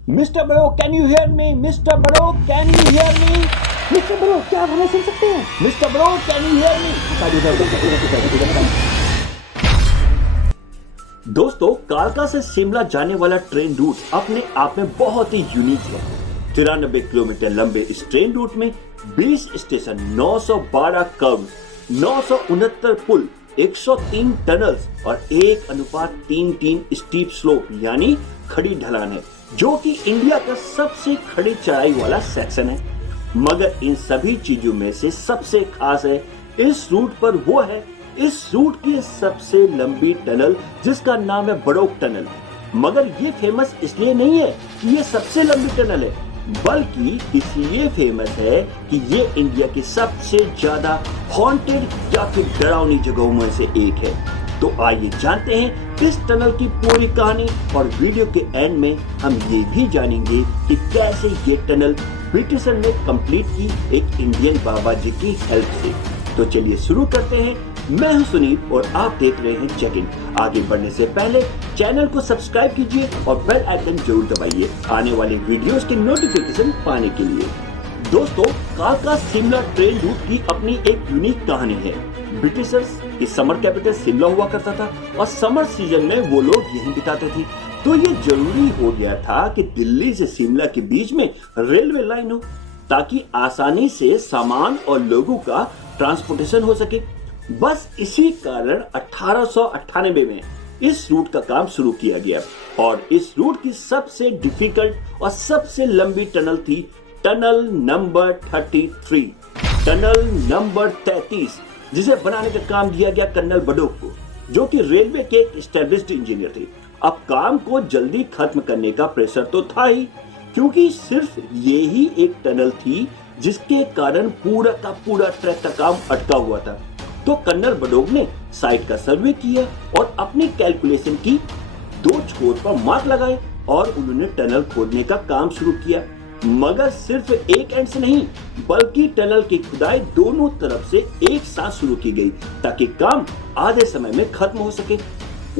Mister बड़ो, can you hear me? Mister बड़ो, can you hear me? Mister ब्रो, क्या आप हमें सुन सकते हैं? मिस्टर बड़ो, कैन यू हियर मी? दोस्तों, कालका से शिमला जाने वाला ट्रेन रूट अपने आप में बहुत ही यूनिक है। 93 किलोमीटर लंबे इस ट्रेन रूट में 20 स्टेशन, 912 कर्व, 969 पुल, 103 टनल्स और 1:3 स्टीप स्लोप यानी खड़ी ढलान है, जो कि इंडिया का सबसे खड़ी चढ़ाई वाला सेक्शन है। मगर इन सभी चीजों में से सबसे खास है इस रूट पर वो है इस रूट की सबसे लंबी टनल, जिसका नाम है बड़ौक टनल। मगर ये फेमस इसलिए नहीं है कि ये सबसे लंबी टनल है, बल्कि इसलिए फेमस है कि ये इंडिया की सबसे ज्यादा हॉन्टेड या फिर डरावनी जगहों में से एक है। तो आइए जानते हैं इस टनल की पूरी कहानी, और वीडियो के एंड में हम ये भी जानेंगे कि कैसे ये टनल ब्रिटिशर ने कंप्लीट की एक इंडियन बाबा जी की हेल्प से। तो चलिए शुरू करते हैं। मैं हूं सुनील और आप देख रहे हैं चेक इन। आगे बढ़ने से पहले चैनल को सब्सक्राइब कीजिए और बेल आइकन जरूर दबाइए आने वाले वीडियोस के नोटिफिकेशन पाने के लिए। दोस्तों, कालका शिमला ट्रेन रूट की अपनी एक यूनिक कहानी है। ब्रिटिशर्स की समर कैपिटल शिमला हुआ करता था और समर सीजन में वो लोग यहीं बिताते थे। तो ये जरूरी हो गया था कि दिल्ली से शिमला के बीच में रेलवे लाइन हो, ताकि आसानी से सामान और लोगों का ट्रांसपोर्टेशन हो सके। बस इसी कारण 1898 में इस रूट का काम शुरू किया गया, और इस रूट की सबसे डिफिकल्ट और सबसे लंबी टनल थी टनल नंबर 33, टनल नंबर 33, जिसे बनाने का काम दिया गया कर्नल बड़ौक को, जो कि रेलवे के एक एस्टेब्लिश्ड इंजीनियर थे। अब काम को जल्दी खत्म करने का प्रेशर तो था ही, क्योंकि सिर्फ ये ही एक टनल थी जिसके कारण पूरा का पूरा ट्रैक का काम अटका हुआ था। तो कर्नल बड़ौक ने साइट का सर्वे किया और अपनी कैलकुलेशन की, 2 छोर पर मार्क लगाए और उन्होंने टनल खोदने का काम शुरू किया। मगर सिर्फ एक एंड से नहीं, बल्कि टनल की खुदाई दोनों तरफ से एक साथ शुरू की गई, ताकि काम आधे समय में खत्म हो सके।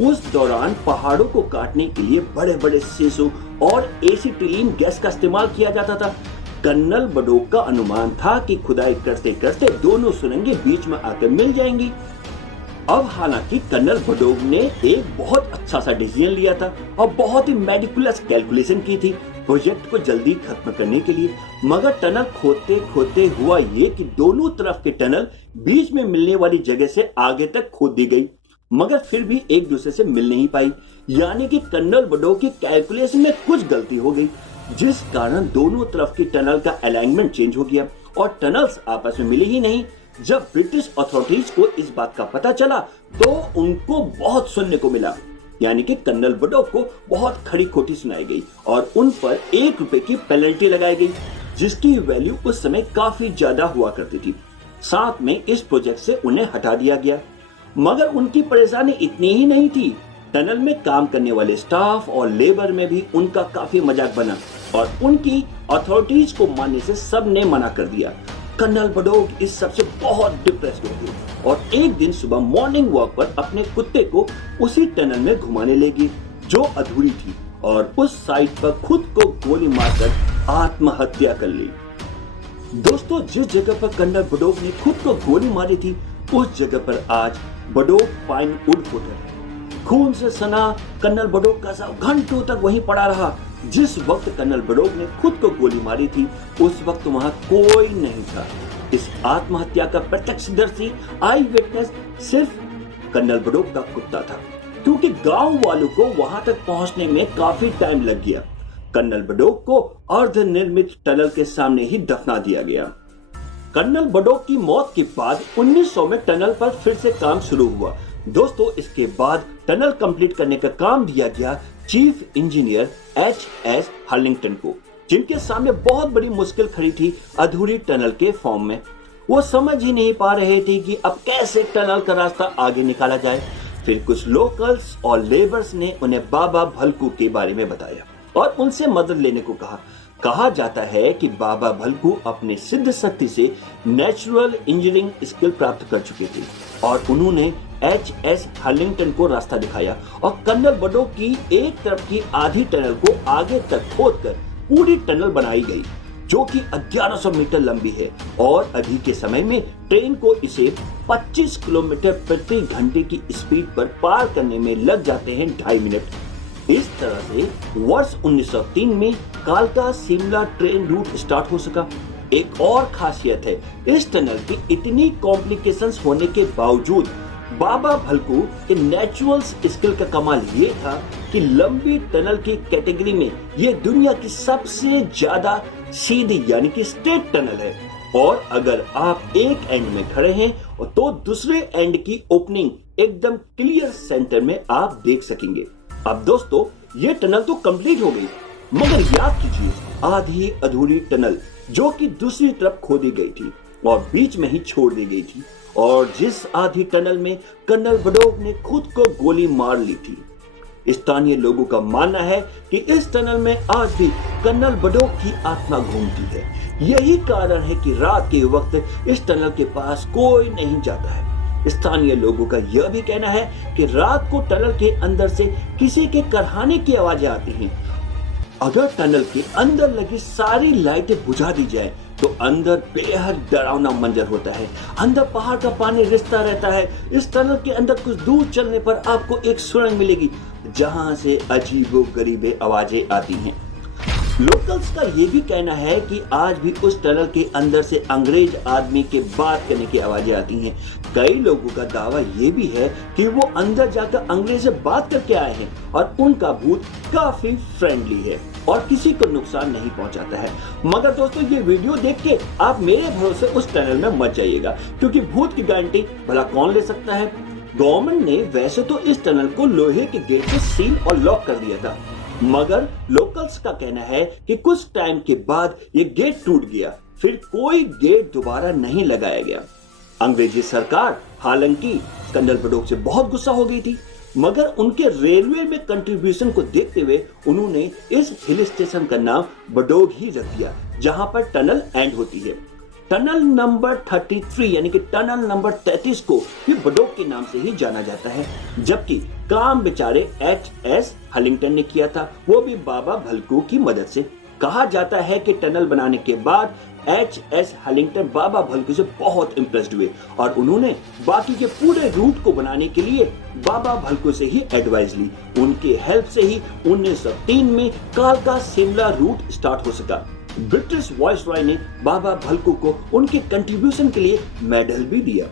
उस दौरान पहाड़ों को काटने के लिए बड़े बड़े शीशों और एसिटिलीन गैस का इस्तेमाल किया जाता था। कर्नल बड़ौक का अनुमान था कि खुदाई करते करते दोनों सुरंगें बीच में आकर मिल जाएंगी। अब हालांकि कर्नल बड़ौक ने एक बहुत अच्छा सा डिसीजन लिया था और बहुत ही मेटिकुलस कैलकुलेशन की थी प्रोजेक्ट को जल्दी खत्म करने के लिए। मगर टनल खोदते खोदते हुआ ये कि दोनों तरफ के टनल बीच में मिलने वाली जगह से आगे तक खोद दी गई, मगर फिर भी एक दूसरे से मिल नहीं पाई। यानी कि कर्नल बड़ौक की कैलकुलेशन में कुछ गलती हो गई, जिस कारण दोनों तरफ की टनल का अलाइनमेंट चेंज हो गया और टनल्स आपस में मिली ही नहीं। जब ब्रिटिश अथॉरिटीज को इस बात का पता चला तो उनको बहुत सुनने को मिला, यानी कि कर्नल बड़ौक को बहुत खड़ी खोटी सुनाई गई और उन पर ₹1 की पेनल्टी लगाई गई, जिसकी वैल्यू उस समय काफी ज्यादा हुआ करती थी। साथ में इस प्रोजेक्ट से उन्हें हटा दिया गया। मगर उनकी परेशानी इतनी ही नहीं थी, टनल में काम करने वाले स्टाफ और लेबर में भी उनका काफी मजाक बना और उनकी अथॉरिटीज को मानने से सबने मना कर दिया। कर्नल बड़ौक इस सबसे बहुत डिप्रेस्ड हो गए और एक दिन सुबह मॉर्निंग वॉक पर अपने कुत्ते को उसी टनल में घुमाने लगी जो अधूरी थी, और उस साइट पर खुद को गोली मारकर आत्महत्या कर ली। दोस्तों, जिस जगह पर कर्नल बड़ौक ने खुद को गोली मारी थी, उस जगह पर आज बड़ौक पाइन वुड होटल है। खून से सना कर्नल बड़ौक का शव घंटों तक वहीं पड़ा रहा। जिस वक्त कर्नल बड़ौक ने खुद को गोली मारी थी, उस वक्त वहां कोई नहीं था। इस आत्महत्या का प्रत्यक्षदर्शी आई विटनेस सिर्फ कर्नल बड़ौक का कुत्ता था, क्योंकि गांव वालों को वहां तक पहुंचने में काफी टाइम लग गया। कर्नल बड़ौक को अर्धनिर्मित टनल के सामने ही दफना दिया गया। कर्नल बड़ौक की मौत के बाद 1900 में टनल पर फिर से काम शुरू हुआ। दोस्तों, इसके बाद टनल कंप्लीट करने का काम दिया गया चीफ इंजीनियर H.S. हर्लिंगटन को, जिनके सामने बहुत बड़ी मुश्किल खड़ी थी अधूरी टनल के फॉर्म में। वो समझ ही नहीं पा रहे थे कि अब कैसे टनल का रास्ता आगे निकाला जाए। फिर कुछ लोकल्स और लेबर्स ने उन्हें बाबा भलकू के बारे में बताया और उनसे मदद लेने को कहा। कहा जाता है कि बाबा भलकू अपने सिद्ध शक्ति से नेचुरल इंजीनियरिंग स्किल प्राप्त कर चुके थे और उन्होंने एच.एस. हलिंगटन को रास्ता दिखाया और कर्नल बडोक की एक तरफ की आधी टनल को आगे तक खोदकर पूरी टनल बनाई गई, जो कि 1100 मीटर लंबी है और अभी के समय में ट्रेन को इसे 25 किलोमीटर प्रति घंटे की स्पीड पर पार करने में लग जाते हैं 2.5 मिनट। इस तरह से वर्ष 1903 में कालका शिमला ट्रेन रूट स्टार्ट हो सका। एक और खासियत है, इस टनल की इतनी कॉम्प्लिकेशंस होने के बावजूद बाबा भलकू के नेचुरल स्किल का कमाल ये था कि लंबी टनल की कैटेगरी में ये दुनिया की सबसे ज्यादा सीधी यानी कि स्ट्रेट टनल है। और अगर आप एक एंड में खड़े हैं तो दूसरे एंड की ओपनिंग एकदम क्लियर सेंटर में आप देख सकेंगे। अब दोस्तों, ये टनल तो कंप्लीट हो गई, मगर याद कीजिए आधी अधूरी टनल जो कि दूसरी तरफ खोदी गई थी और बीच में ही छोड़ दी गई थी, और जिस आधी टनल में कर्नल बडोक ने खुद को गोली मार ली थी। स्थानीय लोगों का मानना है कि इस टनल में आज भी कर्नल बडोक की आत्मा घूमती है। यही कारण है कि रात के वक्त इस टनल के पास कोई नहीं जाता है। स्थानीय लोगों का यह भी कहना है कि रात को टनल के अंदर से किसी के करहाने की आवाजें आती हैं। अगर टनल के अंदर लगी सारी लाइटें बुझा दी जाए तो अंदर बेहद डरावना मंजर होता है। अंदर पहाड़ का पानी रिसता रहता है। इस टनल के अंदर कुछ दूर चलने पर आपको एक सुरंग मिलेगी जहां से अजीबो-गरीबे आवाजें आती हैं। लोकल्स का ये भी कहना है कि आज भी उस टनल के अंदर से अंग्रेज आदमी के बात करने की आवाजें आती हैं। कई लोगों का दावा ये भी है कि वो अंदर जाकर अंग्रेज से बात करके आए हैं और उनका भूत काफी फ्रेंडली है और किसी को नुकसान नहीं पहुंचाता है। मगर दोस्तों, ये वीडियो देख के आप मेरे भरोसे उस टनल में मत जाइएगा, क्योंकि भूत की गारंटी भला कौन ले सकता है। गवर्नमेंट ने वैसे तो इस टनल को लोहे के गेट से सील और लॉक कर दिया था, मगर लोकल्स का कहना है कि कुछ टाइम के बाद ये गेट टूट गया, फिर कोई गेट दोबारा नहीं लगाया गया। अंग्रेजी सरकार हालांकि कर्नल बडोक से बहुत गुस्सा हो गई थी, मगर उनके रेलवे में कंट्रीब्यूशन को देखते हुए उन्होंने इस हिल स्टेशन का नाम बडोग ही रख दिया, जहां पर टनल एंड होती है। टनल नंबर 33 यानी कि टनल नंबर 33 को भी बडोक के नाम से ही जाना जाता है, जबकि काम बेचारे एच.एस. हलिंगटन ने किया था, वो भी बाबा भलकू की मदद से। कहा जाता है कि टनल बनाने के बाद एच.एस. हलिंगटन बाबा भलकू से बहुत इम्प्रेस्ड हुए और उन्होंने बाकी के पूरे रूट को बनाने के लिए बाबा भलकू से ही एडवाइस ली। उनके हेल्प से ही 1903 में कालका शिमला रूट स्टार्ट हो सका। ब्रिटिश वाइसरॉय ने बाबा भलकू को उनके कंट्रीब्यूशन के लिए मेडल भी दिया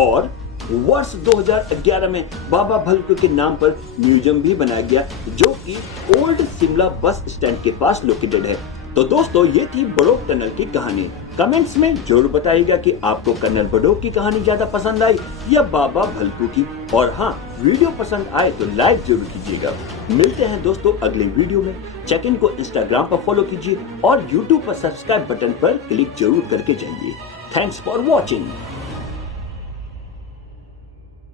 और वर्ष 2011 में बाबा भलकू के नाम पर म्यूजियम भी बनाया गया, जो कि ओल्ड शिमला बस स्टैंड के पास लोकेटेड है। तो दोस्तों, ये थी बडोक टनल की कहानी। कमेंट्स में जरूर बताइएगा कि आपको कर्नल बडोक की कहानी ज्यादा पसंद आई या बाबा भलकू की। और हाँ, वीडियो पसंद आए तो लाइक जरूर कीजिएगा। मिलते हैं दोस्तों अगले वीडियो में। चेक इन को इंस्टाग्राम पर फॉलो कीजिए और यूट्यूब पर सब्सक्राइब बटन पर क्लिक जरूर करके जाइए। Thanks for watching.